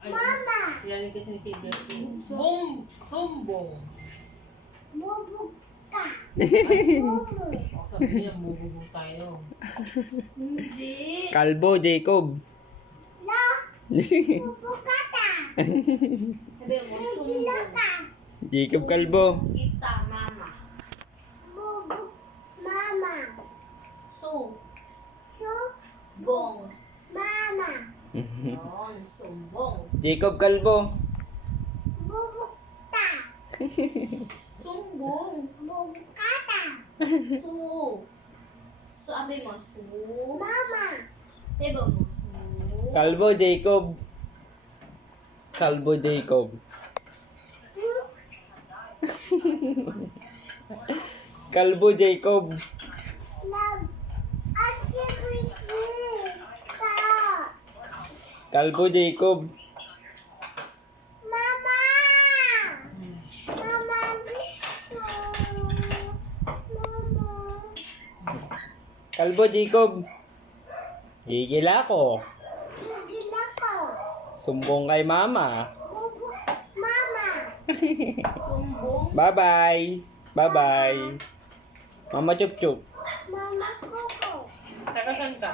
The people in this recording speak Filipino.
Ay, Mama. yan kasi ni Kid Jeffy. Sumbong. Bubog ka. Sabi niya, bububog tayo. Hindi. Kalbo, Jacob. La. Bubog ka ta. Sabi mo, Gila sumbong. ka. Jacob Kalbo. Kita, mama. Bubog. Mama. Su. So. Bong. Mama. Yun, sumbong. Jacob Kalbo. Bubog ta. Sumbong. Bubog ka ta. Su. Sabi mo, su. Mama. Sabi mo, su. Kalbo, Jacob. Kalbo, Jacob. Kalbo, Jacob. Love. Ate Christmas. Ta. Kalbo, Jacob. Mama. Mama gusto. Mama. Kalbo, Jacob. Gigil ako. Gigil ako. Sumbong kay mama. Bubog. Mama. Sumbong. Bye-bye. Bye-bye. Mama Chup Chup. Mama Coco. Taga saan ka?